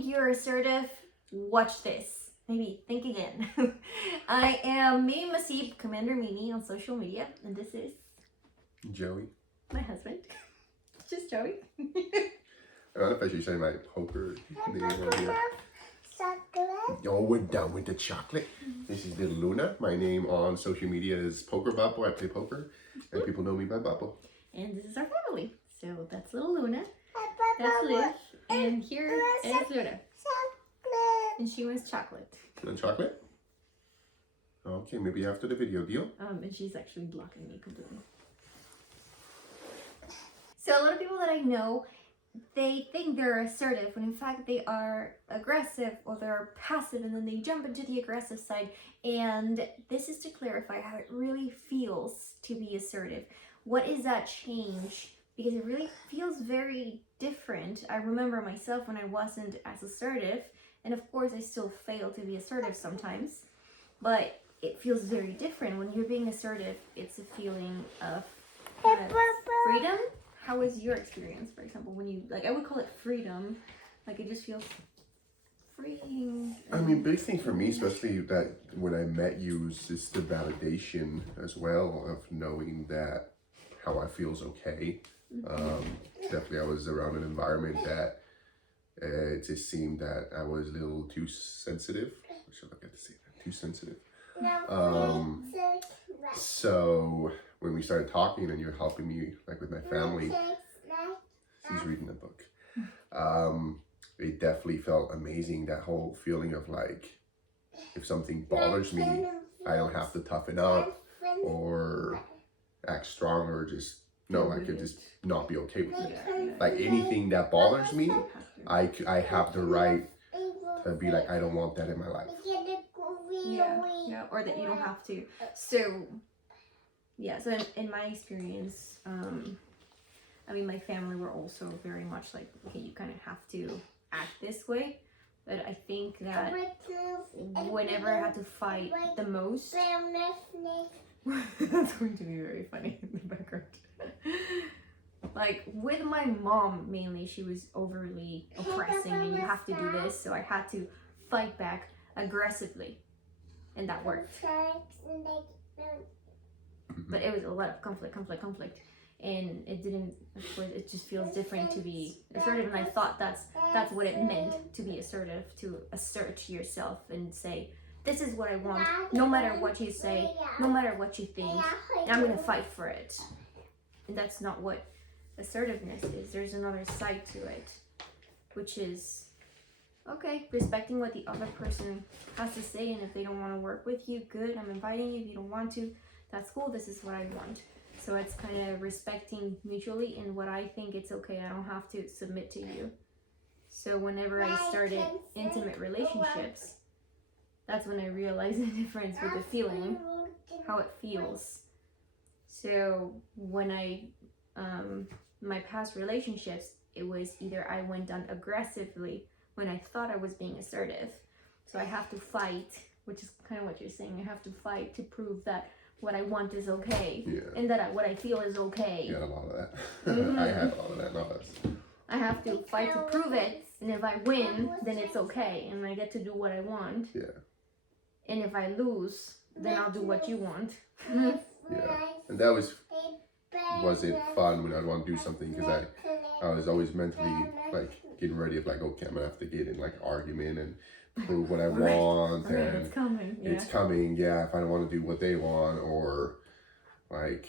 think you're assertive? Watch this. Maybe think again. I am Mimi Masib, Commander Mimi on social media, and this is Joey. my husband. It's just Joey. I don't know if I should say my poker name on here. Chocolate. Oh, we're done with the chocolate. This is little Luna. My name on social media is Poker Bubble. I play poker, and people know me by Bubble. And this is our family. So that's little Luna. That's Liv. And here is Luna. Chocolate. And she wants chocolate. You want chocolate? Okay, maybe after the video, deal? And she's actually blocking me completely. So a lot of people that I know, they think they're assertive when in fact they are aggressive or they're passive, and then they jump into the aggressive side. And this is to clarify how it really feels to be assertive. What is that change? Because it really feels very different. I remember myself when I wasn't as assertive, and of course I still fail to be assertive sometimes, but it feels very different. When you're being assertive, it's a feeling of freedom. How was your experience, for example, when you, like, I would call it freedom, like it just feels freeing? I mean, big thing for me, especially that when I met you, is just the validation as well of knowing that how I feel is okay. Definitely I was around an environment that it just seemed that I was a little too sensitive. I should look at to say that, too sensitive. So when we started talking and you're helping me like with my family, she's reading the book. It definitely felt amazing, that whole feeling of like, if something bothers me, I don't have to toughen up or act strong or just no, I could just not be okay with it. Like anything that bothers me, I have the right to be like, I don't want that in my life. Yeah, or that you don't have to. So, yeah, so in my experience, I mean, my family were also very much like, okay, you kind of have to act this way. But I think that whenever I had to fight the most, that's going to be very funny in the background. Like with my mom mainly, she was overly oppressing, and you have to do this, so I had to fight back aggressively, and that worked. But it was a lot of conflict, and it didn't, of course, it just feels different to be assertive, and I thought that's what it meant to be assertive, to assert yourself and say, this is what I want, no matter what you say, no matter what you think, I'm gonna fight for it. And that's not what assertiveness is. There's another side to it, which is, okay, respecting what the other person has to say, and if they don't want to work with you, good, I'm inviting you. If you don't want to, that's cool, this is what I want. So it's kind of respecting mutually, and what I think it's okay, I don't have to submit to you. So whenever I started intimate relationships, that's when I realized the difference with the feeling, how it feels. So when I, my past relationships, it was either I went on aggressively when I thought I was being assertive. So I have to fight, which is kind of what you're saying. I have to fight to prove that what I want is okay. Yeah. And that what I feel is okay. You had a lot of that. I had all of that, not us. I have to fight to prove it. And if I win, then it's okay. And I get to do what I want. Yeah. And if I lose, then I'll do what you want. Yeah. And that wasn't fun when I'd want to do something, because I was always mentally like getting ready of like, okay, I'm gonna have to get in like argument and prove what I want, and it's coming. Yeah. it's coming. Yeah, if I don't want to do what they want, or like,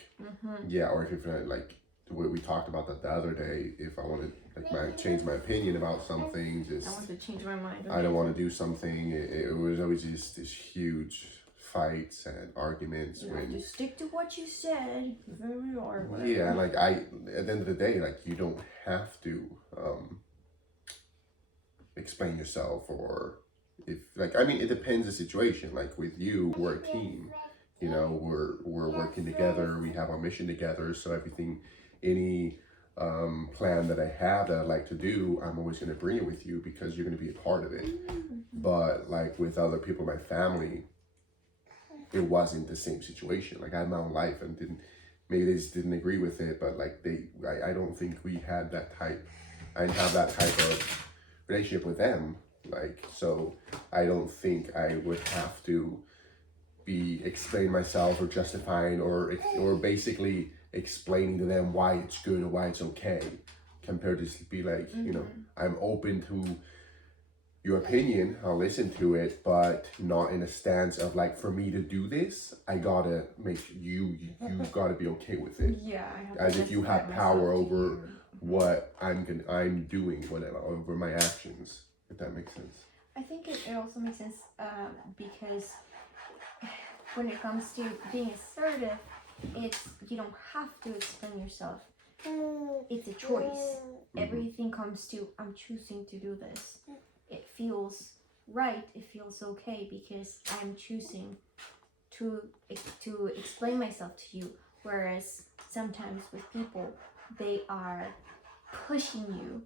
yeah, or if I like what we talked about that the other day, if I want to like change my opinion about something, just I want to change my mind. I don't want to do something. It was always just this huge fights and arguments. You when have to stick to what you said, or whatever. yeah, like at the end of the day, like you don't have to explain yourself, or if like, I mean, it depends the situation. Like with you, we're a team, you know, we're working together, we have our mission together, so everything, any plan that I have that I'd like to do, I'm always going to bring it with you, because you're going to be a part of it. But like with other people, my family, it wasn't the same situation. Like I had my own life, and maybe they just didn't agree with it, but like I don't think we had that type, I didn't have that type of relationship with them. Like, so I don't think I would have to be explaining myself or justifying or basically explaining to them why it's good or why it's okay, compared to just be like, you know, I'm open to your opinion, I'll listen to it, but not in a stance of like, for me to do this, I gotta make you gotta be okay with it. Yeah, I have As to if you have justify power myself to over you. what I'm doing, whatever, over my actions, if that makes sense. I think it also makes sense because when it comes to being assertive, it's you don't have to explain yourself. It's a choice. Everything comes to I'm choosing to do this. It feels right. It feels okay because I'm choosing to explain myself to you. Whereas sometimes with people, they are pushing you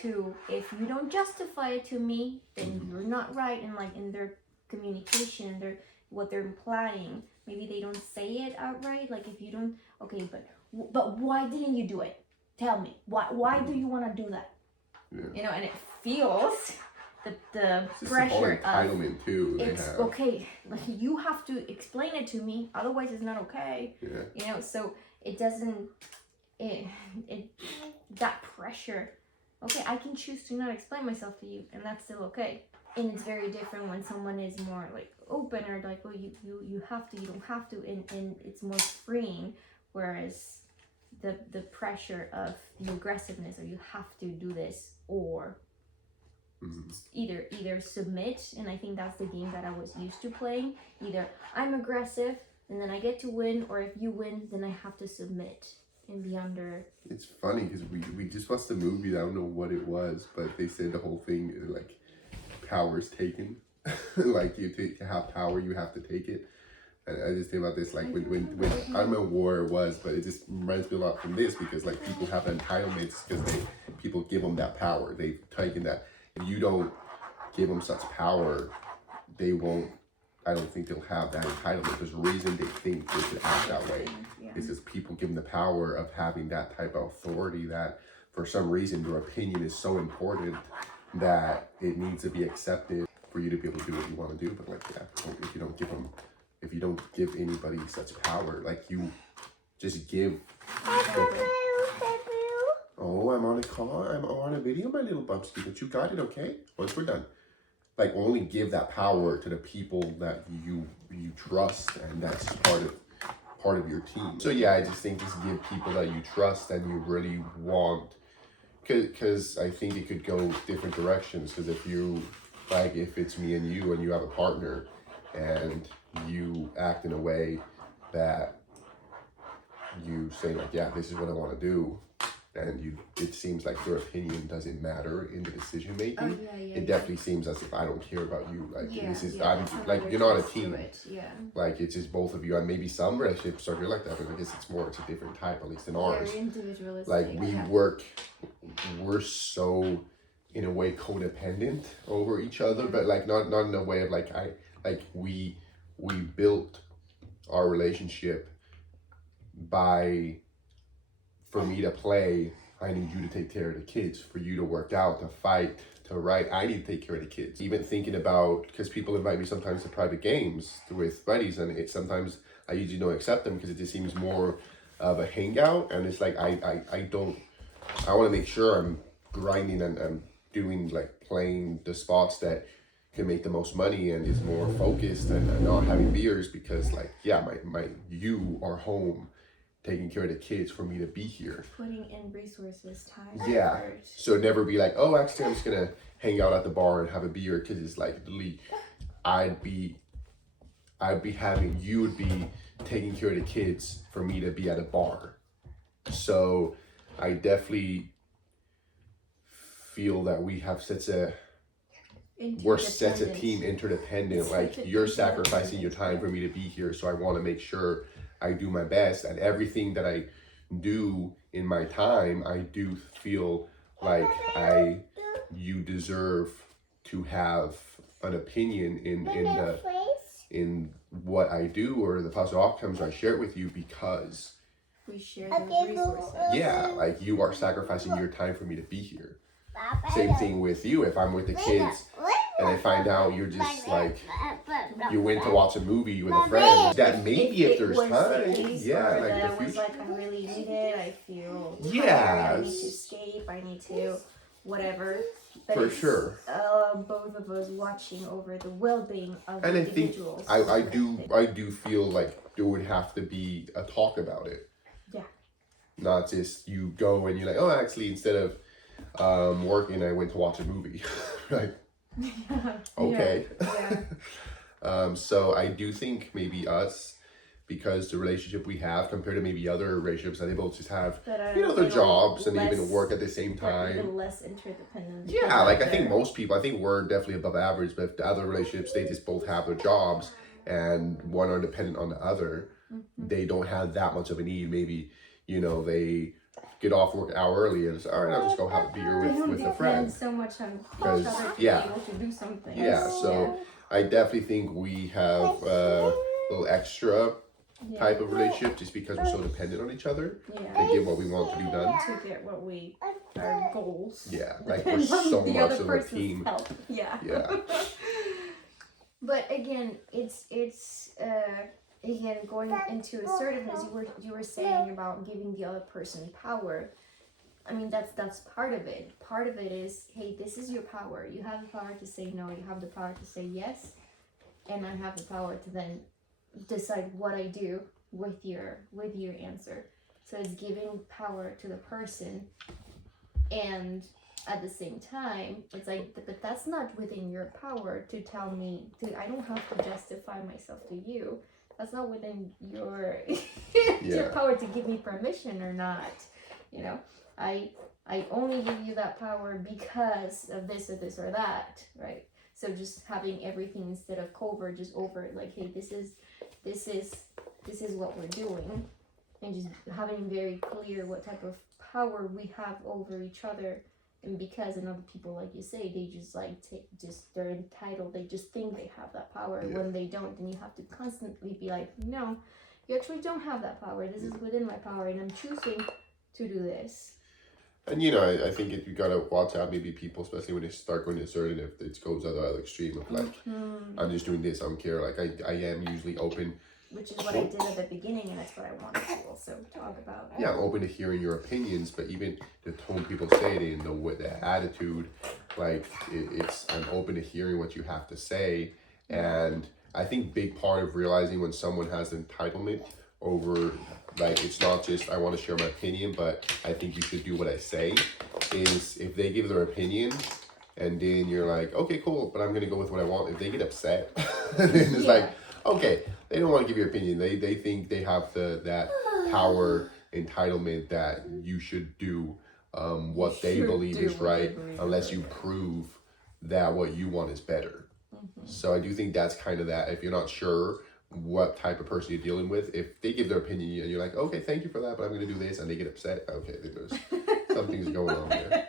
to, if you don't justify it to me, then you're not right. And like in their communication, what they're implying, maybe they don't say it outright. Like if you don't, okay, but why didn't you do it? Tell me, why do you want to do that? Yeah. You know, and it feels the It's this whole pressure of entitlement too. They it's have. okay. Like you have to explain it to me, otherwise it's not okay. Yeah. You know, so it doesn't. It that pressure. Okay, I can choose to not explain myself to you, and that's still okay. And it's very different when someone is more like open or like, well, you have to, you don't have to, and it's more freeing. Whereas the pressure of the aggressiveness, or you have to do this, or either submit, and I think that's the game that I was used to playing. Either I'm aggressive and then I get to win, or if you win, then I have to submit and be under. It's funny because we just watched the movie. I don't know what it was, but they said the whole thing is like power's taken. Like to have power, you have to take it. And I just think about this, like when I don't know where it was, but it just reminds me a lot from this, because like people have entitlements because people give them that power. They've taken that. If you don't give them such power, they won't. I don't think they'll have that entitlement. There's a reason they think they should act that way. It's just people give them the power of having that type of authority that for some reason their opinion is so important that it needs to be accepted for you to be able to do what you want to do. But like, yeah, if you don't give anybody such power, like you just give. Oh, I'm on a call. I'm on a video, my little bubsky, but you got it, okay? Once we're done. Like, only give that power to the people that you trust, and that's part of your team. So yeah, I just think just give people that you trust and you really want, because I think it could go different directions. Because if it's me and you have a partner and you act in a way that you say like, yeah, this is what I want to do, and it seems like your opinion doesn't matter in the decision making. It definitely seems as if I don't care about you. Like I'm like, you're not a team. Like it's just both of you. And maybe some relationships are like that, but I guess it's a different type, at least in ours. Very individualistic. Like we're so in a way codependent over each other, but like not in a way of like we built our relationship for me to play, I need you to take care of the kids. For you to work out, to fight, to write, I need to take care of the kids. Even thinking about, because people invite me sometimes to private games with buddies, and sometimes I usually don't accept them because it just seems more of a hangout. And it's like, I want to make sure I'm grinding and I'm doing, like, playing the spots that can make the most money and is more focused and not having beers, because like, yeah, you are home taking care of the kids for me to be here. Putting in resources, time. Yeah. Effort. So never be like, oh, actually, I'm just gonna hang out at the bar and have a beer, because it's like, literally, you would be taking care of the kids for me to be at a bar. So I definitely feel that we have we're such a team, interdependent. Like, you're sacrificing your time for me to be here, so I want to make sure I do my best, and everything that I do in my time, I do feel like you deserve to have an opinion in what I do or the positive outcomes I share it with you, because we share those resources. Yeah, like you are sacrificing your time for me to be here. Same thing with you. If I'm with the kids and I find out you're just like, you went to watch a movie with a friend, that maybe if there's was the time, case, yeah, or like that I the was future. like, I really need it, I feel tired, Yeah. I need to escape, I need to whatever. But For it's, sure. Both of us watching over the well-being of And the I think individuals. I do feel like there would have to be a talk about it. Yeah. Not just you go and you're like, oh, actually, instead of working, I went to watch a movie. Like, okay. Yeah. So I do think maybe us, because the relationship we have compared to maybe other relationships that they both just have, That you know, their jobs and less, even work at the same they're time. even less interdependent. Yeah, like I think most people, I think we're definitely above average, but if the other relationships, they just both have their jobs and one are dependent on the other, they don't have that much of a need. Maybe, you know, they get off work an hour early and it's, all right, I'll just go have a beer with a friend. So much on each Because, other to yeah. be able to do something. Yeah, so I definitely think we have a little extra type of relationship just because we're so dependent on each other Yeah. to get what we want to be done. To get what our goals. Yeah, like we're Depends on so the much other of a person's team. help. Yeah. Yeah. But again, it's again going into assertiveness. You were saying about giving the other person power. I mean, that's part of it. Part of it is, hey, this is your power. You have the power to say no. You have the power to say yes, and I have the power to then decide what I do with your answer. So it's giving power to the person, and at the same time, it's like, but that's not within your power to tell me. I don't have to justify myself to you. That's not within your your power to give me permission or not. You know, I only give you that power because of this or this or that, right? So just having everything instead of covert, just overt, like, hey, this is what we're doing, and just having very clear what type of power we have over each other. And because in other people, like you say, they just like they're entitled. They just think they have that power when they don't. And you have to constantly be like, no, you actually don't have that power. This is within my power, and I'm choosing to do this. And you know, I think you gotta watch out maybe people, especially when they start going assertive, it goes to the other extreme of like, I'm just doing this, I don't care. Like I am usually open. Which is what I did at the beginning, and that's what I wanted to also talk about. Yeah, I'm open to hearing your opinions, but even the tone people say it in, the attitude, like I'm open to hearing what you have to say. And I think big part of realizing when someone has entitlement over, like, it's not just I want to share my opinion, but I think you should do what I say, is if they give their opinion and then you're like, okay, cool, but I'm gonna go with what I want. If they get upset, then it's like, okay, they don't want to give your opinion. They think they have that power entitlement that you should do what they believe is right, unless you prove that what you want is better. So I do think that's kind of that. If you're not sure what type of person you're dealing with, if they give their opinion and you're like, okay, thank you for that, but I'm going to do this, and they get upset, okay, then there's something's going on there.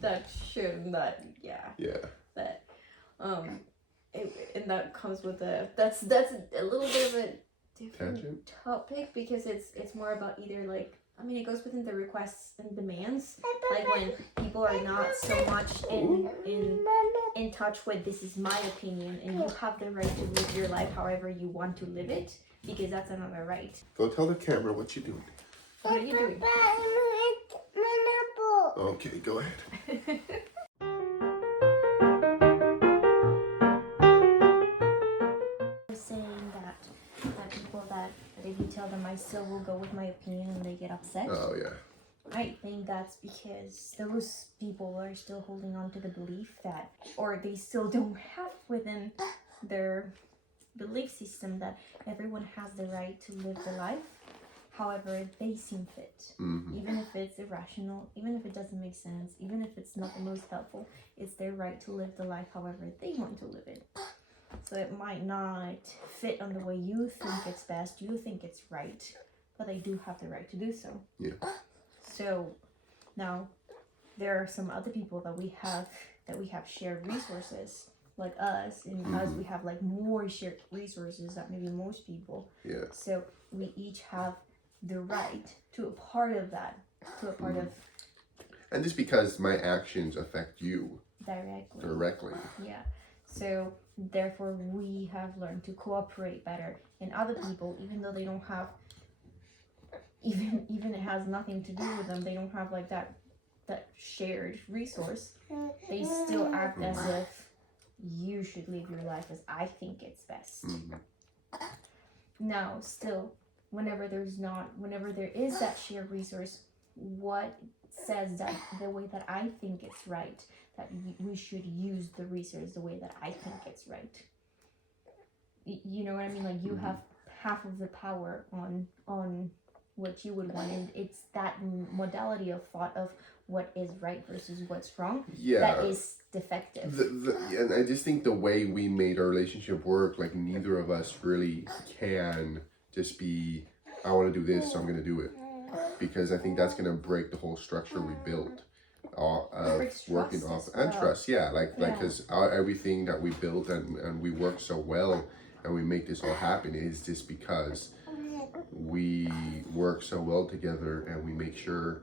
That should not, that and that comes with that's a little bit of a different topic, because it's more about either, like, I mean, it goes within the requests and demands, like when people are not so much in touch with, this is my opinion and you have the right to live your life however you want to live it, because that's another right. Go tell the camera what you're doing. What are you doing? Okay, go ahead. Saying that people that if you tell them I still will go with my opinion and they get upset. Oh yeah. I think that's because those people are still holding on to the belief that, or they still don't have within their belief system that everyone has the right to live their life however they seem fit. Even if it's irrational, even if it doesn't make sense, even if it's not the most helpful, it's their right to live the life however they want to live it. So it might not fit on the way you think it's best, you think it's right, but they do have the right to do so. Yeah. So now there are some other people that we have shared resources like us, and us we have like more shared resources than maybe most people. Yeah. So we each have the right to a part of that, to a part of And just because my actions affect you directly. Yeah. So therefore we have learned to cooperate better. And other people, even though they don't have, even it has nothing to do with them, they don't have like that shared resource, they still act as if you should live your life as I think it's best. Now, still, whenever there is that shared resource, what says that the way that I think it's right, that we should use the resource the way that I think it's right? You know what I mean? Like, you have half of the power on what you would want, and it's that modality of thought of what is right versus what's wrong that is defective. And I just think the way we made our relationship work, like, neither of us really can just be, I want to do this, so I'm going to do it. Because I think that's going to break the whole structure we built of working off and trust. Yeah, because everything that we built and we work so well and we make this all happen is just because we work so well together, and we make sure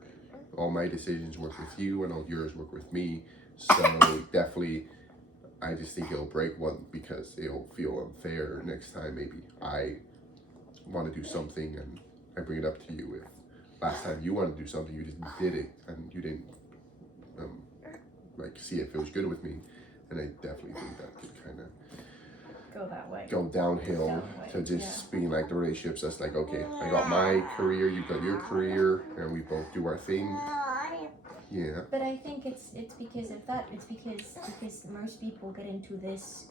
all my decisions work with you and all yours work with me. So definitely, I just think it'll break one because it'll feel unfair next time. Maybe I want to do something and I bring it up to you. If last time you wanted to do something, you just did it and you didn't see if it was good with me, and I definitely think that could kind of go downhill to just being like the relationships that's like, okay, I got my career, you got your career, and we both do our thing. Yeah. But I think it's because of that. It's because most people get into this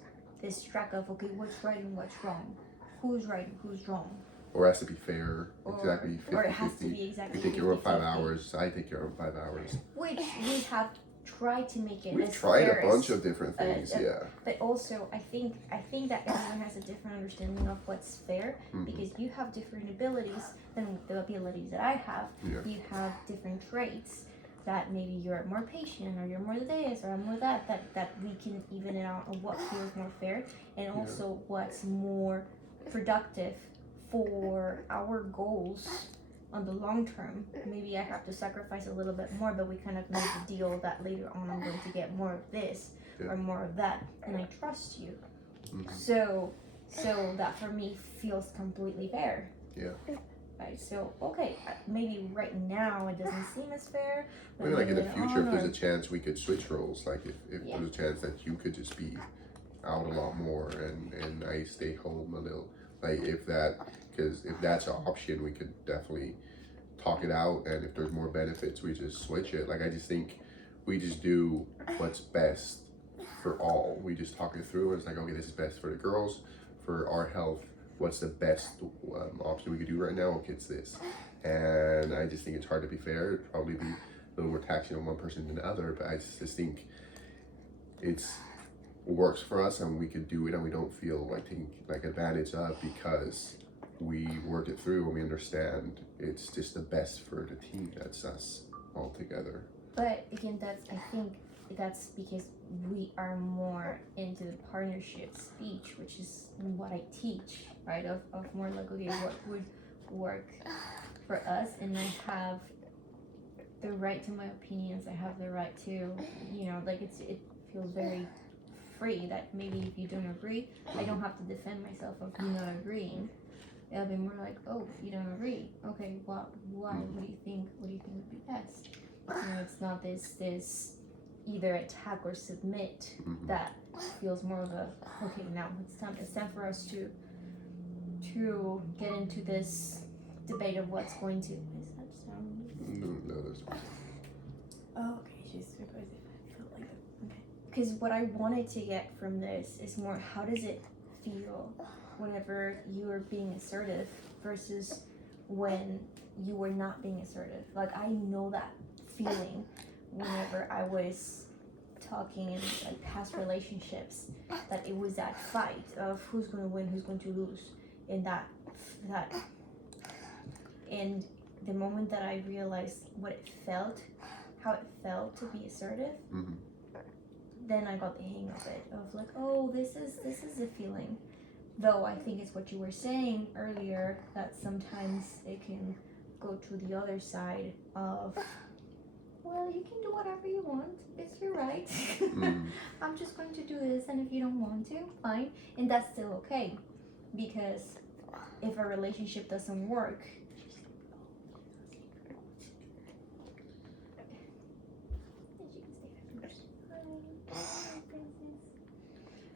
track of, okay, what's right and what's wrong, who's right and who's wrong. Or it has to be fair, exactly 50-50. Or it has to be exactly. You take your own 5 hours, I take your own 5 hours. Which we have tried to make it. We've tried a bunch of different things, yeah. But also, I think that everyone has a different understanding of what's fair, because you have different abilities than the abilities that I have. Yeah. You have different traits that maybe you're more patient, or you're more this, or I'm more that we can even it out of what feels more fair, and also what's more productive for our goals on the long term. Maybe I have to sacrifice a little bit more, but we kind of made the deal that later on I'm going to get more of this or more of that, and I trust you. So that for me feels completely fair. Yeah. Right. So okay, maybe right now it doesn't seem as fair. But maybe like in the future, if there's a chance we could switch roles, like if there's a chance that you could just be out a lot more and I stay home a little. Like because if that's an option, we could definitely talk it out, and if there's more benefits, we just switch it. Like, I just think we just do what's best for all. We just talk it through, and it's like, okay, this is best for the girls, for our health. What's the best option we could do right now? Okay, it's this. And I just think it's hard to be fair. It'd probably be a little more taxing on one person than the other, but I just think it works for us, and we could do it, and we don't feel like taking advantage of, because we work it through and we understand it's just the best for the team. That's us all together. But again, I think that's because we are more into the partnership speech, which is what I teach, right? Of more like, okay, what would work for us, and I have the right to my opinions. I have the right to, it feels very free that maybe if you don't agree, I don't have to defend myself of you not agreeing. It'll be more like, oh, you don't agree. Okay, why? What do you think? What do you think would be best? It's not this either attack or submit that feels more of a, okay, now it's time for us to get into this debate of what's going to. Is that sound? No, that's. Oh, okay, just because I felt like that. Okay. Because what I wanted to get from this is more, how does it feel whenever you are being assertive versus when you were not being assertive? Like, I know that feeling whenever I was talking in past relationships, that it was that fight of who's going to win, who's going to lose, and that and the moment that I realized how it felt to be assertive, then I got the hang of it, of like, oh, this is a feeling. Though I think it's what you were saying earlier, that sometimes it can go to the other side of well, you can do whatever you want. It's your right. Mm. I'm just going to do this, and if you don't want to, fine. And that's still okay. Because if a relationship doesn't work,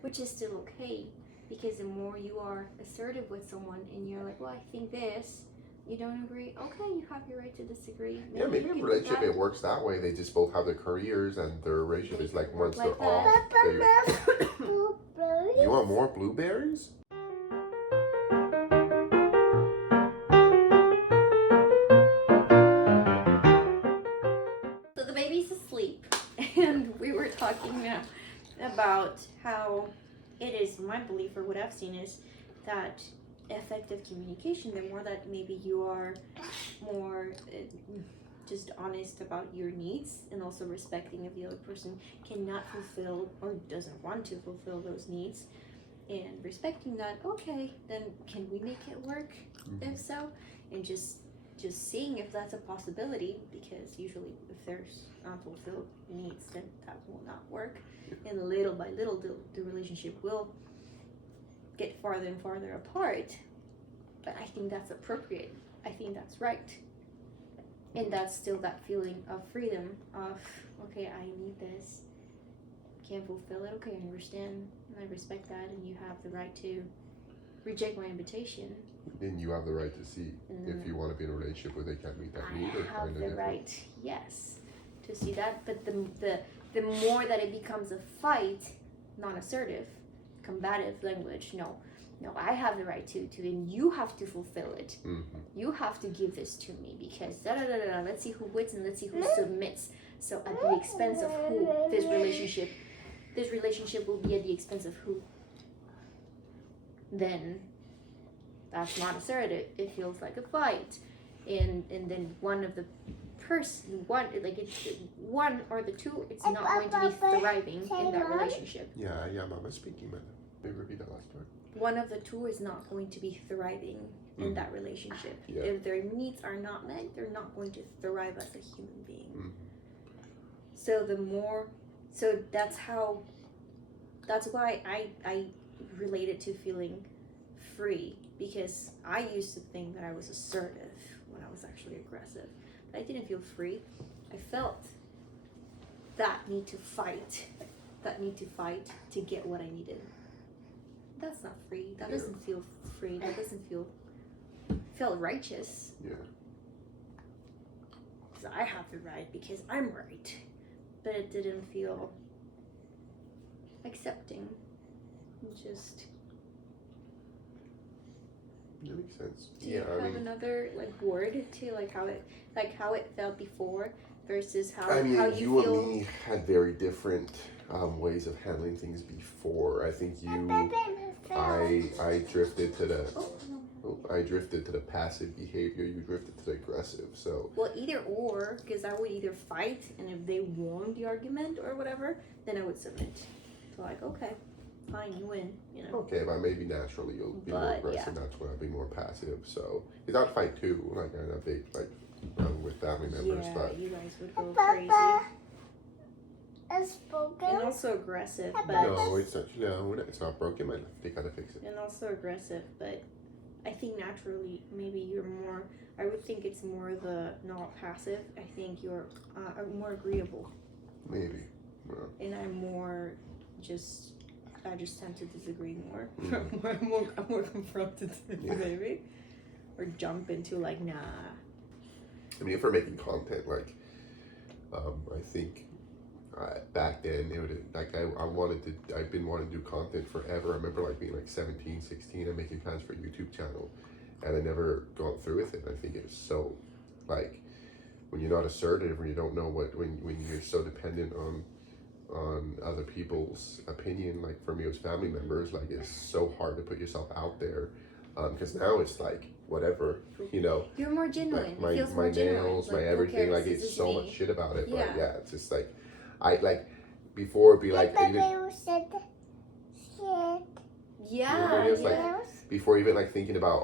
which is still okay, because the more you are assertive with someone and you're like, well, I think this, you don't agree, okay, you have your right to disagree. Yeah, maybe you in a can do relationship that. it works that way. They just both have their careers and their relationship is like once Like they're off. that. they- You want more blueberries? So the baby's asleep, and we were talking now about how it is my belief, or what I've seen is that effective communication, the more that maybe you are more just honest about your needs, and also respecting if the other person cannot fulfill or doesn't want to fulfill those needs, and respecting that, okay, then can we make it work? If so, and just seeing if that's a possibility, because usually if there's unfulfilled needs, then that will not work, and little by little the relationship will get farther and farther apart. But I think that's appropriate. I think that's right, and that's still that feeling of freedom of, okay, I need this, can't fulfill it, okay, I understand and I respect that, and you have the right to reject my invitation. Then you have the right to see if you want to be in a relationship where they can't meet that need. I have the right, yes, to see that. But the more that it becomes a fight, non-assertive, combative language, no, I have the right to, and you have to fulfill it. Mm-hmm. You have to give this to me, because let's see who wins and let's see who submits. So at the expense of who? This relationship will be at the expense of who? Then that's not assertive. It feels like a fight, and then one of the one or the two, it's not going to be thriving in that relationship. Yeah, Mama speaking, man. Maybe repeat that last part. One of the two is not going to be thriving in that relationship. Yeah. If their needs are not met, they're not going to thrive as a human being. Mm-hmm. So that's why I relate it to feeling free, because I used to think that I was assertive when I was actually aggressive, but I didn't feel free. I felt that need to fight to get what I needed. That's not free. That doesn't feel free. That doesn't feel righteous. Yeah. Because I have the right, because I'm right, but it didn't feel accepting. Just. That makes sense. Do you have another word to how it felt before versus how how you feel? And me had very different ways of handling things before. I think I drifted to the I drifted to the passive behavior. You drifted to the aggressive. So well, either or, because I would either fight, and if they won the argument or whatever, then I would submit. So okay, fine, you win. Okay, but maybe naturally you'll be more aggressive. Yeah. That's when I'll be more passive. So because I'd fight too, I date with family members. Yeah, but you guys would go crazy. It's broken. And also aggressive, but no, it's not broken. They gotta fix it. And also aggressive, but I think naturally maybe you're more. I would think it's more the not passive. I think you're more agreeable. Maybe. Well. And I'm more just. I just tend to disagree more. Mm-hmm. I'm more confrontative, maybe, or jump into nah. I mean, if we're making content, I think back then it would I've been wanting to do content forever. I remember being 17, 16 and making plans for a YouTube channel, and I never gone through with it. I think it's so when you're not assertive, when you don't know when you're so dependent on other people's opinion, for me it was family members, it's so hard to put yourself out there, because now it's whatever, you're more genuine. My nails, my everything, it's so much shit about it. But yeah, it's just I before it'd be before even thinking about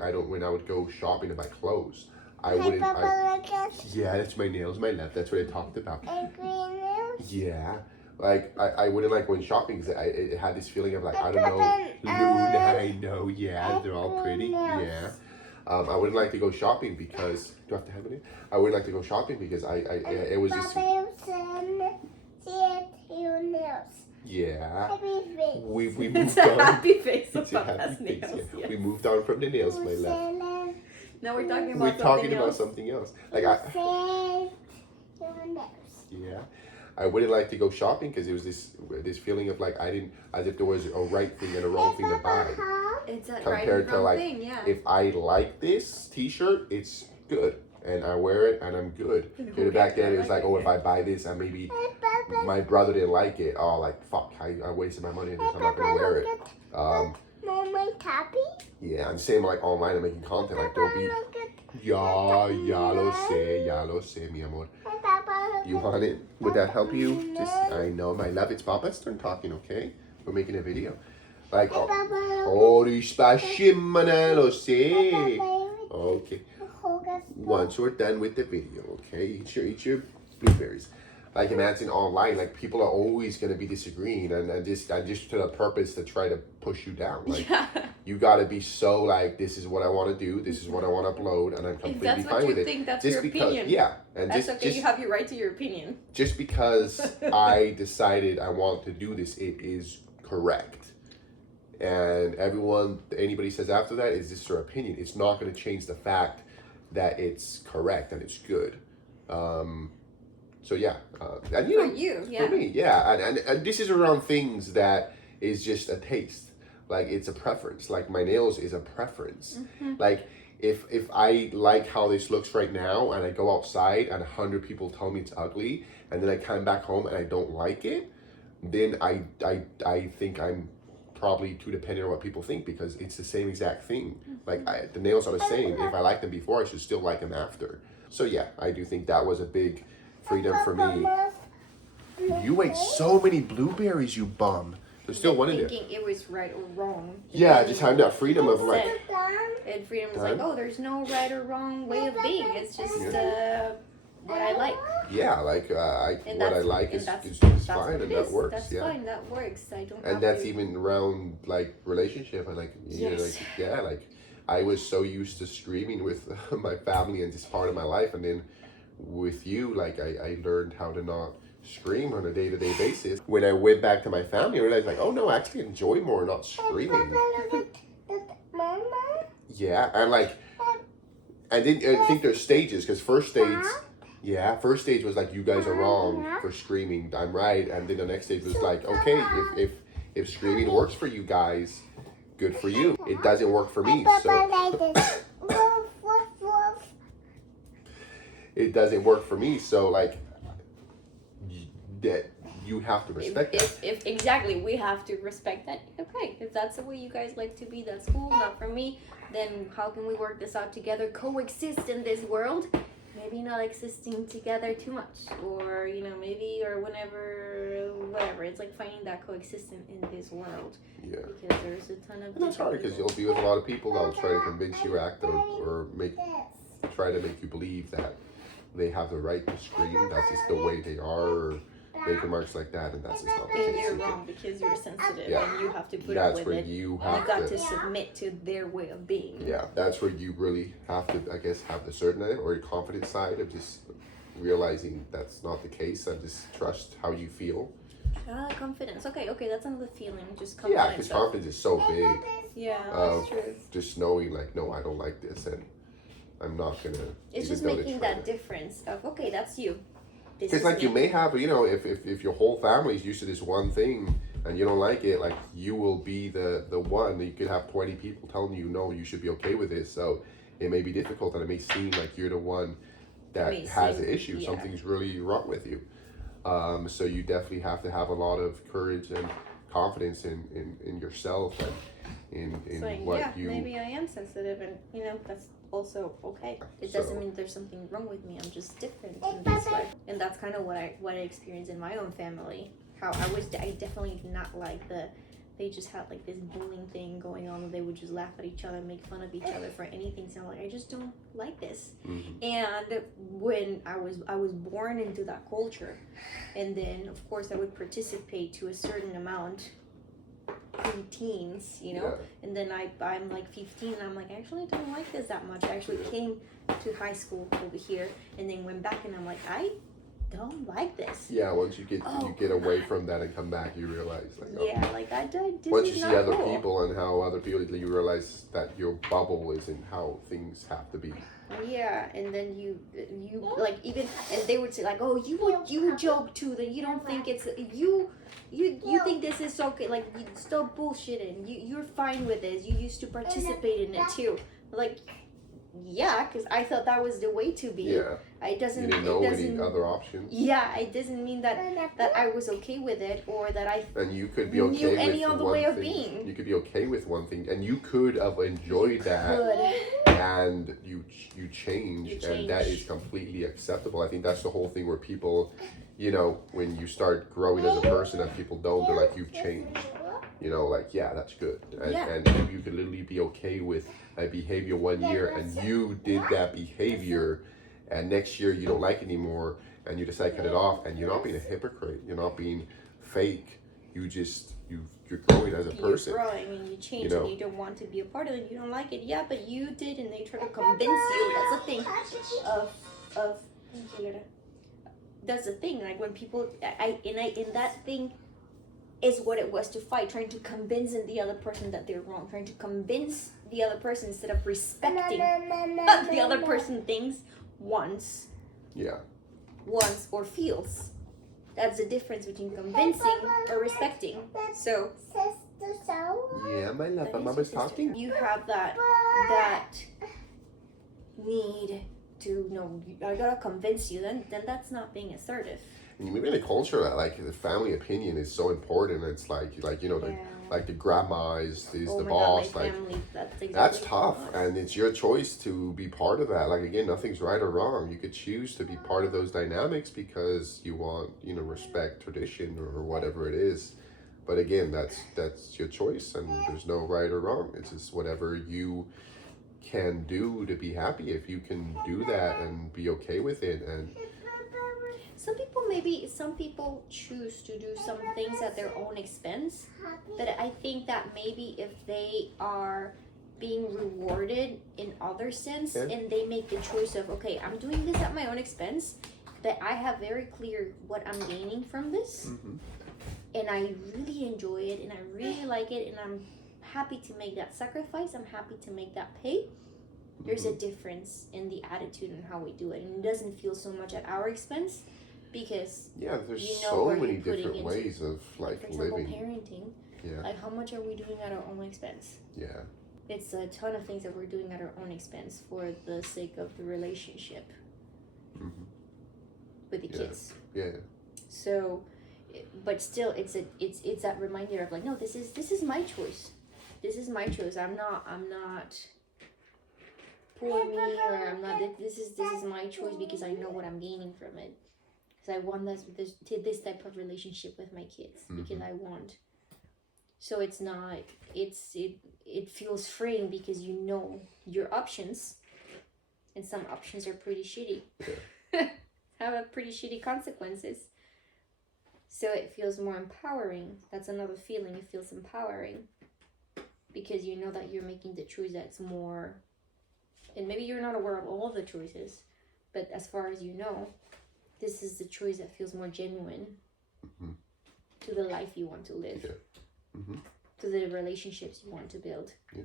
I don't, when I would go shopping to buy clothes, I wouldn't. Papa, look at Yeah, that's my nails, my left. That's what I talked about. and green nails. Yeah, like I wouldn't like going shopping because it had this feeling of like I don't know, Papa, I know, yeah, they're all pretty, yeah. I wouldn't like to go shopping because do I have to have it? I wouldn't like to go shopping because it was just Papa, see your nails. yeah. Happy face. We It's moved a on. happy face It's of a happy Papa's face, nails. yeah. Yes. We moved on from the nails, my left. Now we're talking about We're something talking about else. something else. Like I, Your nails. yeah, I wouldn't like to go shopping because it was this feeling of like I didn't, as if there was a right thing and a wrong thing to buy. It's a right Compared and to, wrong like, thing, yeah. If I like this T-shirt, it's good, and I wear it, and I'm good. Who Back cares? then, I it was like like, it, oh, if yeah. I buy this, and maybe my brother didn't like it. Oh, like fuck, I wasted my money on this. I'm not gonna wear it. Mama, Tappy. Yeah, and same like online and making content. Like there'll be Look at ya lo sé, mi amor. Papa. You want it? Would that help you? Just I know, my love. It's Papa's turn talking. Okay, we're making a video. Like oh, spasibo, lo sé. Okay. Once we're done with the video, okay, eat your blueberries. Like imagine online, like people are always gonna be disagreeing, and just to the purpose to try to push you down. Like Yeah. you gotta be so like, this is what I want to do, this is what I want to upload, and I'm If completely that's fine what you with it. think, that's Just your because, opinion. yeah, and That's just okay, you have your right to your opinion. just because I decided I want to do this, it is correct. And anybody says after that is just their opinion. It's not going to change the fact that it's correct and it's good. So yeah, and you For know, you, yeah. for me, yeah, and this is around things that is just a taste. Like it's a preference. Like my nails is a preference. Mm-hmm. Like if I like how this looks right now, and I go outside and 100 people tell me it's ugly, and then I come back home and I don't like it, then I think I'm probably too dependent on what people think because it's the same exact thing. Like the nails are the same. If I like them before, I should still like them after. So yeah, I do think that was a big freedom for me. You ate so many blueberries, you bum. There's still one in there. Thinking it was right or wrong. Yeah, just having that freedom of like, And freedom is Done? like, oh, there's no right or wrong way of being. It's just what I like. yeah, like And what I that's- like and is that's fine what and it that is. works. That's Yeah. fine. That works. I don't. And have that's to, even around like relationship and like you know, Yes. like yeah, like I was so used to streaming with my family and just part of my life, and then with you, like I learned how to not scream on a day-to-day basis. When I went back to my family, I realized like, oh no, I actually enjoy more not screaming. Mama. Yeah, and like, and then I think there's stages because first stage was like you guys are wrong for screaming. I'm right, and then the next stage was like, okay, if screaming works for you guys, good for you. It doesn't work for me, so it doesn't work for me. So like, that you have to respect that. if exactly, we have to respect that. Okay, if that's the way you guys like to be, that's cool. Not for me. Then how can we work this out together? Coexist in this world. Maybe not existing together too much, or you know, maybe or whatever. It's like finding that coexistence in this world. Yeah. Because there's a ton of. And that's hard because different you'll be with a lot of people that'll try to convince you or act or try to make you believe that they have the right to scream. That's just the way they are, or make remarks like that, and that's just not the people. And case. you're wrong because you're sensitive, Yeah. and you have to put That's up where with it. you You have got to. to submit to their way of being. Yeah, that's where you really have to, I guess, have the certain or your confident side of just realizing that's not the case and just trust how you feel. Confidence. Okay, that's another feeling. Just Yeah, confidence. because confidence is so big. Yeah, of that's true. Just knowing, like, no, I don't like this, and I'm not gonna. It's even just though they making try that to. difference of okay, that's you. This Because is like you me. may have, you know, if your whole family is used to this one thing and you don't like it, like you will be the one. You could have 20 people telling you no, you should be okay with this. So it may be difficult, and it may seem like you're the one that May has seem- the issue. yeah. Something's really wrong with you. So you definitely have to have a lot of courage and confidence in yourself and in It's like, what yeah, you. maybe I am sensitive, and you know that's also okay. It doesn't So- mean there's something wrong with me. I'm just different in this way, and that's kind of what I experienced in my own family. How I definitely did not like the they just had like this bullying thing going on. They would just laugh at each other, make fun of each other for anything. So I'm like, I just don't like this. And when I was born into that culture, and then of course I would participate to a certain amount pre-teens, you know, and then I'm like 15 and I'm like, actually I don't like this that much. I actually came to high school over here and then went back and I'm like, I don't like this. Yeah, once you get away from that and come back, you realize like, like I did. Once you see other people and how other people, you realize that your bubble isn't how things have to be. Yeah, and then you like even, and they would say like, oh, you joke too, that you don't think it's you think this is okay, like you stop bullshitting, you're fine with this, you used to participate in it too, like. Yeah, because I thought that was the way to be. Yeah. It doesn't. You didn't know any other options. Yeah, it doesn't mean that I was okay with it or that I. And you could be okay with any other way of thing. being. You could be okay with one thing, and you could have enjoyed that, and you change, and that is completely acceptable. I think that's the whole thing where people, you know, when you start growing as a person, and people don't, they're like, you've changed. You know, like, yeah, that's good. And you could literally be okay with a behavior one year and you did that behavior and next year you don't like it anymore and you decide to cut it off, and you're not being a hypocrite. You're not being fake. You're growing as a person. You're growing and you change, and you don't want to be a part of it. You don't like it. Yeah, but you did, and they try to convince you. That's the thing of that's the thing. Like when people, in that thing is what it was to fight, trying to convince the other person that they're wrong, trying to convince the other person instead of respecting what the other person thinks, wants or feels. That's the difference between convincing or respecting. So yeah, my love, my mama's talking. You have that need to know. I gotta convince you. Then that's not being assertive. And you live in a culture that like the family opinion is so important. It's like you know, like the grandma is the boss. God, like family, that's tough, and it's your choice to be part of that. Like again, nothing's right or wrong. You could choose to be part of those dynamics because you want, you know, respect, tradition, or whatever it is. But again, that's your choice, and there's no right or wrong. It's just whatever you can do to be happy. If you can do that and be okay with it, and some people choose to do some things at their own expense, but I think that maybe if they are being rewarded in other sense, and they make the choice of, okay, I'm doing this at my own expense, but I have very clear what I'm gaining from this, and I really enjoy it, and I really like it, and I'm happy to make that sacrifice, I'm happy to make that pay. There's a difference in the attitude and how we do it, and it doesn't feel so much at our expense. Because there's so many different ways of like for example, living. Parenting. Like how much are we doing at our own expense? Yeah. It's a ton of things that we're doing at our own expense for the sake of the relationship with the kids. Yeah. So, but still, it's that reminder of like, no, this is my choice. This is my choice. I'm not poor me, or I'm not. This is my choice because I know what I'm gaining from it. Because I want this type of relationship with my kids, because I want. So it's not. It feels freeing because you know your options, and some options are pretty shitty. Yeah. Have a pretty shitty consequences. So it feels more empowering. That's another feeling. It feels empowering because you know that you're making the choice that's more. And maybe you're not aware of all of the choices, but as far as you know, this is the choice that feels more genuine to the life you want to live, to the relationships you want to build. Yeah.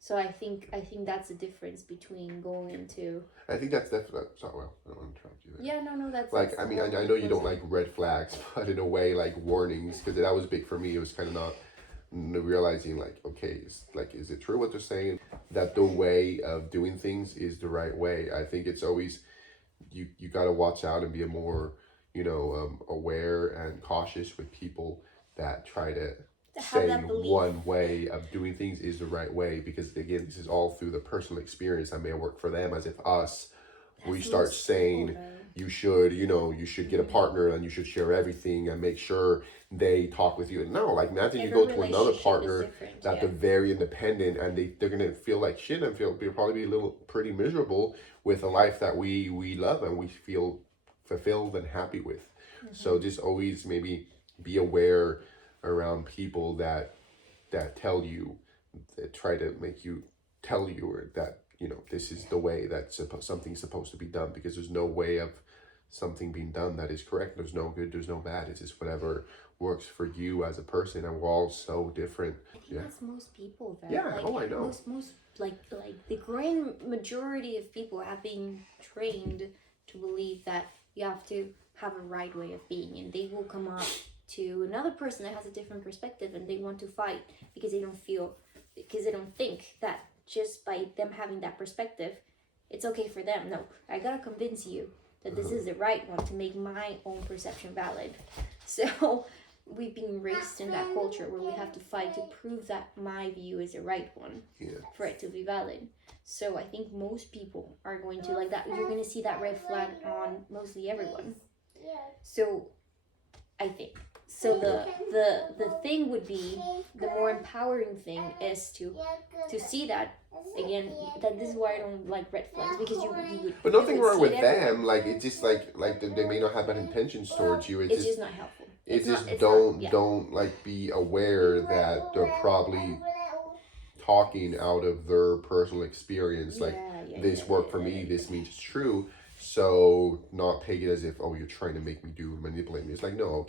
So I think that's the difference between going into. I think that's definitely. So well, I don't want to interrupt you there. Yeah, no, that's. Like, I mean, I know you don't like red flags, but in a way, like warnings, because that was big for me. It was kind of not realizing like, okay, is it true what they're saying, that the way of doing things is the right way. I think it's always you got to watch out and be a more, you know, aware and cautious with people that try to say one way of doing things is the right way, because again, this is all through the personal experience that may work for them, as if we start saying you should, you should get a partner and you should share everything and make sure they talk with you. No, like imagine you go to another partner that they're very independent and they're gonna feel like shit and probably be a little pretty miserable with a life that we love and we feel fulfilled and happy with. So just always maybe be aware around people that tell you, that try to make you tell you or that this is the way that something's supposed to be done, because there's no way of something being done that is correct. There's no good, there's no bad. It's just whatever works for you as a person, and we're all so different. I think that's most people though. Yeah, I know. Most like the grand majority of people have been trained to believe that you have to have a right way of being, and they will come up to another person that has a different perspective and they want to fight because they don't think that just by them having that perspective it's okay for them. No, I gotta convince you that this is the right one to make my own perception valid. So we've been raised in that culture where we have to fight to prove that my view is the right one for it to be valid. So I think most people are going to like that. You're going to see that red flag on mostly everyone. So I think so the thing would be, the more empowering thing is to see that again, that this is why I don't like red flags, because you would, but nothing wrong with them, like it's just like they may not have bad intentions towards you. It's just not helpful. Don't like be aware that they're probably talking out of their personal experience, like this worked for me, this means it's true. So not take it as if, oh, you're trying to make me manipulate me. It's like, no,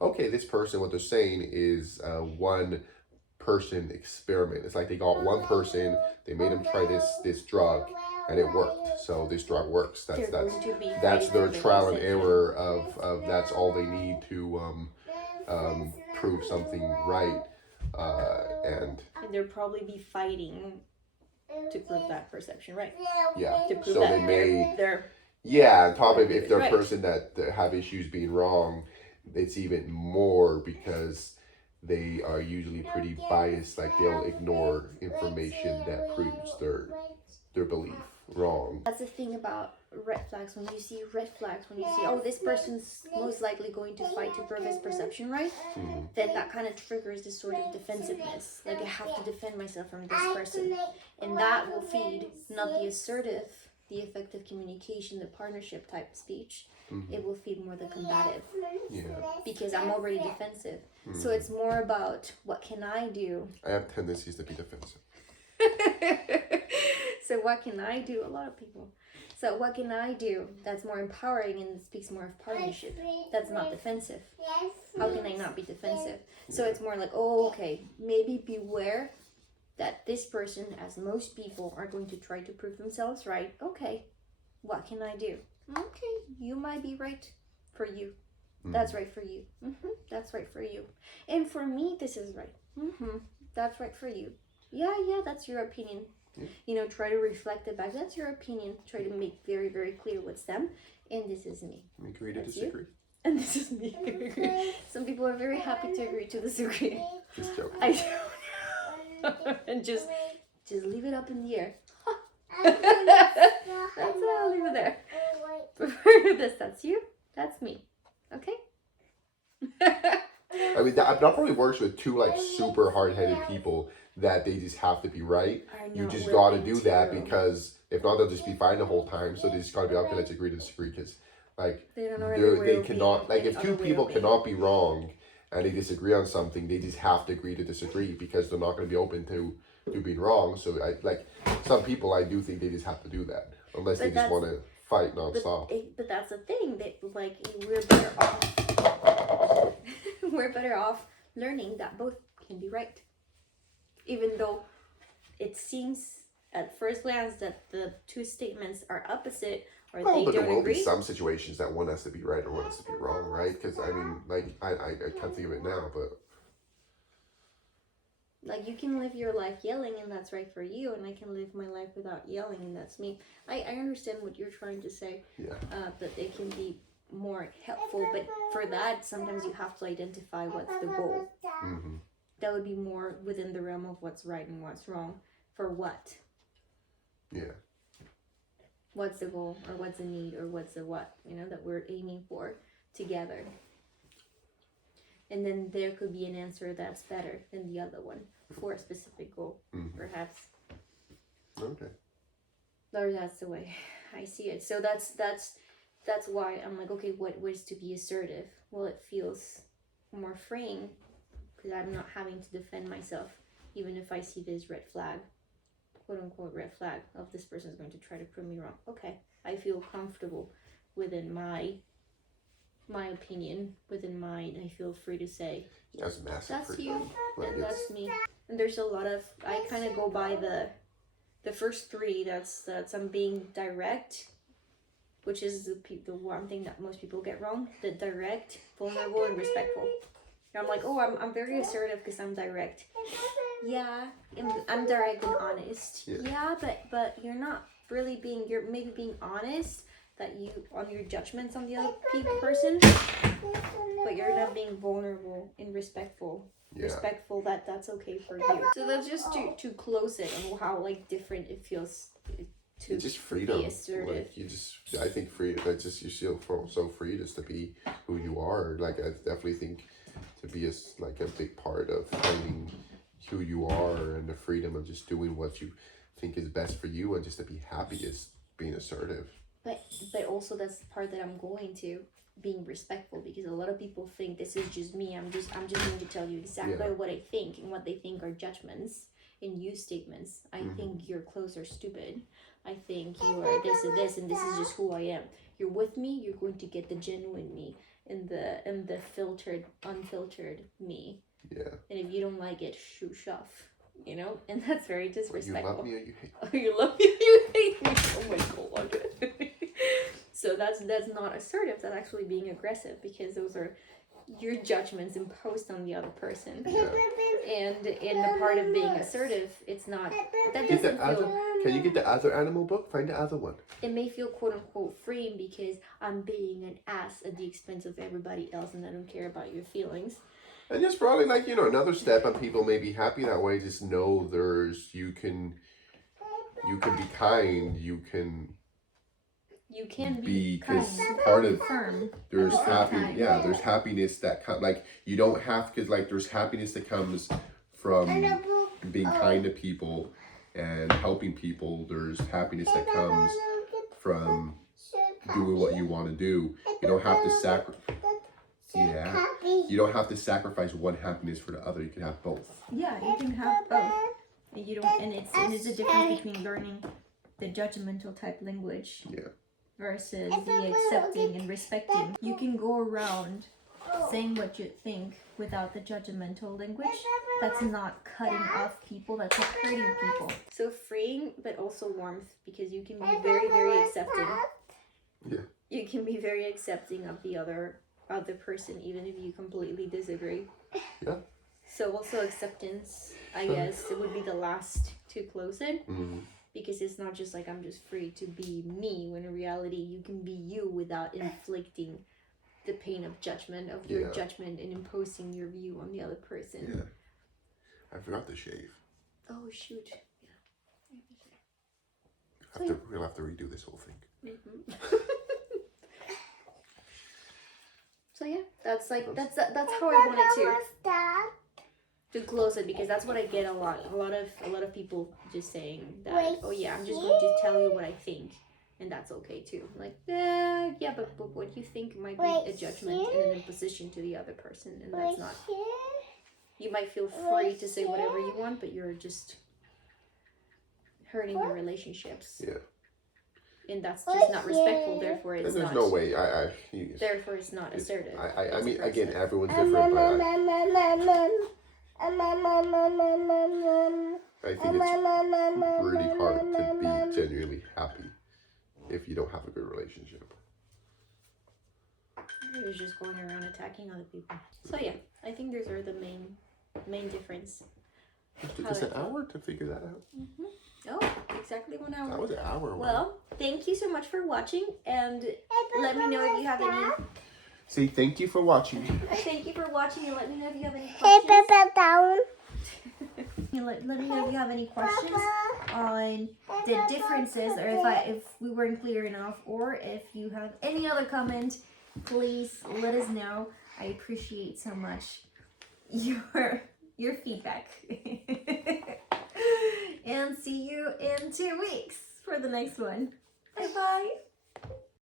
okay, this person, what they're saying is one person experiment. It's like they got one person, they made them try this drug and it worked. So this drug works. That's their trial and error of that's all they need to prove something right. And they'll probably be fighting to prove that perception right. Yeah. To prove so that they may. They're on top of if they're right. a person that have issues being wrong, it's even more because they are usually pretty biased. Like they'll ignore information that proves their belief wrong. That's the thing about red flags. When you see red flags, when you see, oh, this person's most likely going to fight to prove his perception right, then that kind of triggers this sort of defensiveness. Like I have to defend myself from this person, and that will feed not the assertive, the effective communication, the partnership type speech. It will feed more the combative, because I'm already defensive. So it's more about, what can I do? I have tendencies to be defensive. So what can I do? A lot of people. So what can I do that's more empowering and speaks more of partnership? That's not defensive. How can I not be defensive? So it's more like, oh, okay, maybe beware that this person, as most people, are going to try to prove themselves right. Okay, what can I do? Okay, you might be right for you. That's right for you. That's right for you. And for me, this is right. That's right for you. Yeah, that's your opinion. Try to reflect it back. That's your opinion. Try to make very, very clear what's them. And this is me. Agree to disagree. And this is me. Some people are very happy to agree to disagree. Just joking. I don't know. And just leave it up in the air. That's how I'll leave it there. That's you. That's me. Okay? I mean, that probably works with two like super hard-headed people that they just have to be right. You just got to do that, because if not, they'll just be fine the whole time. So they just got to be, okay, let's agree to disagree, because like they cannot, like if two people cannot be wrong and they disagree on something, they just have to agree to disagree, because they're not going to be open to being wrong. So some people, I do think they just have to do that, unless they just want to fight nonstop. But that's the thing, that like we're better off. We're better off learning that both can be right, even though it seems at first glance that the two statements are opposite, or they but don't there will agree. be some situations that one has to be right or one has to be wrong, right? Because I mean, like I can't think of it now, but like you can live your life yelling and that's right for you, and I can live my life without yelling and that's me. I understand what you're trying to say. That they can be more helpful, but for that sometimes you have to identify what's the goal. That would be more within the realm of what's right and what's wrong. For what? what's the goal or what's the need or what's the what, you know, that we're aiming for together. And then there could be an answer that's better than the other one for a specific goal, perhaps. Okay. Or that's the way I see it. So that's why I'm like, okay, what was to be assertive? Well, it feels more freeing because I'm not having to defend myself, even if I see this red flag, quote unquote red flag of this person's going to try to prove me wrong. Okay, I feel comfortable within my opinion, within mine. I feel free to say, That's massive. that's you, Like, and that's me. And there's a lot of, I kind of go by the first three. That's I'm being direct, which is the one thing that most people get wrong: the direct, vulnerable, and respectful. And I'm like, oh, I'm very assertive because I'm direct. Yeah, I'm direct and honest. Yeah, but you're not really being. You're maybe being honest that you on your judgments on the other person, but you're not being vulnerable and respectful. Yeah. Respectful that's okay for you. So that's just to close it and how like different it feels to it's just freedom. be assertive. Like you just, I think freedom. That's just you feel so free just to be who you are. Like I definitely think to be a big part of finding who you are and the freedom of just doing what you think is best for you and just to be happy is being assertive. But also that's the part that I'm going to being respectful, because a lot of people think this is just me. I'm just going to tell you exactly what I think, and what they think are judgments and you statements. I think your clothes are stupid. I think you are this and this, and this is just who I am. You're with me, you're going to get the genuine me and the filtered, unfiltered me. Yeah. And if you don't like it, shoosh off. You know, and that's very disrespectful. You love me or you hate me? Oh, you love me or you hate me. Oh my god. So that's not assertive. That's actually being aggressive, because those are your judgments imposed on the other person. Yeah. And in the part of being assertive, it's not. That doesn't feel. Can you get the other animal book? Find the other one. It may feel quote unquote freeing because I'm being an ass at the expense of everybody else, and I don't care about your feelings. And just probably another step, and people may be happy that way. Just know you can be kind. You can be, because part of firm. There's there's happiness that you don't have, because there's happiness that comes from being kind to people and helping people. There's happiness that comes from doing what you want to do. You don't have to you don't have to sacrifice one happiness for the other. You can have both. Yeah, you can have both. And you don't, and it's a difference between learning the judgmental type language versus the accepting and respecting. You can go around saying what you think without the judgmental language. That's not cutting off people, that's not hurting people. So freeing, but also warmth, because you can be very, very accepting. Yeah. You can be very accepting of the other person, even if you completely disagree. Yeah. So also acceptance, I guess, it would be the last to close it. Mm-hmm. Because it's not just I'm just free to be me, when in reality you can be you without inflicting the pain of judgment, of your judgment, and imposing your view on the other person. Yeah. I forgot to shave. Oh shoot. We'll have to redo this whole thing. Mm-hmm. So yeah, that's how I wanted to close it, because that's what I get a lot of people just saying that, oh yeah, I'm just going to tell you what I think, and that's okay too. Like, yeah, but what you think might be a judgment and an imposition to the other person, and that's not. You might feel free to say whatever you want, but you're just hurting your relationships. Yeah. And that's just not respectful, therefore it's and not. There's no way, therefore it's not assertive. I mean, again, everyone's different, but I think it's really hard to be genuinely happy if you don't have a good relationship. You're just going around attacking other people. So yeah, I think those are the main difference. It took us an hour to figure that out. Mm-hmm. Oh, exactly 1 hour. That was an hour. Well, thank you so much for watching, and let me know if you have any. Say thank you for watching. Thank you for watching, and let me know if you have any Hey, questions. down. And let me know if you have any questions on the Papa, differences, or if we weren't clear enough, or if you have any other comment, please let us know. I appreciate so much your feedback. And see you in 2 weeks for the next one. Bye bye.